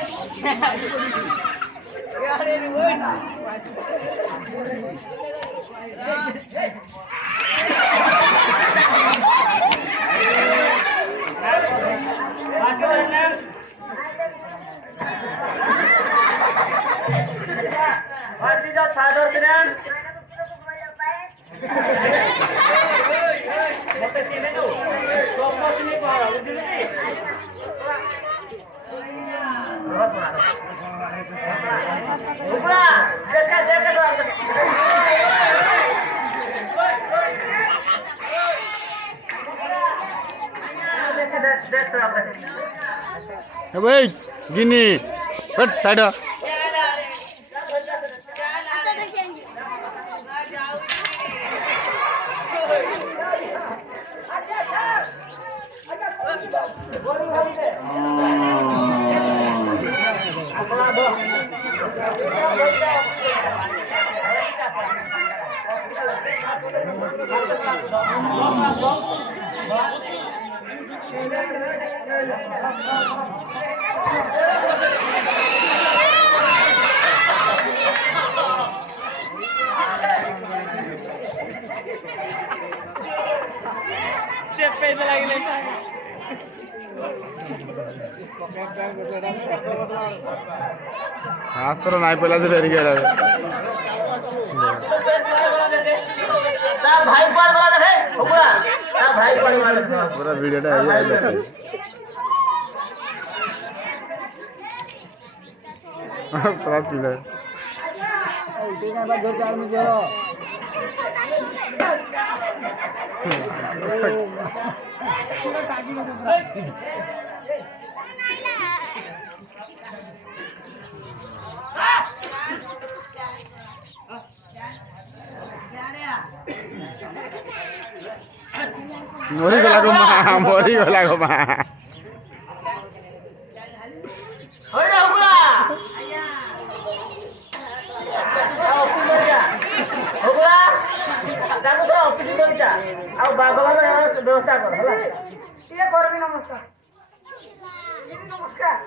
What is the father name? Mata sini tu. Sopo sini para, udah ni. Ubah, dekat tu. Wait, gini. Wait, side. शास्त्र नाही पहिला तर घरी गेला पूरा वीडियो मोरी गला गो मा व्यवस्था कर नमस्कार नमस्कार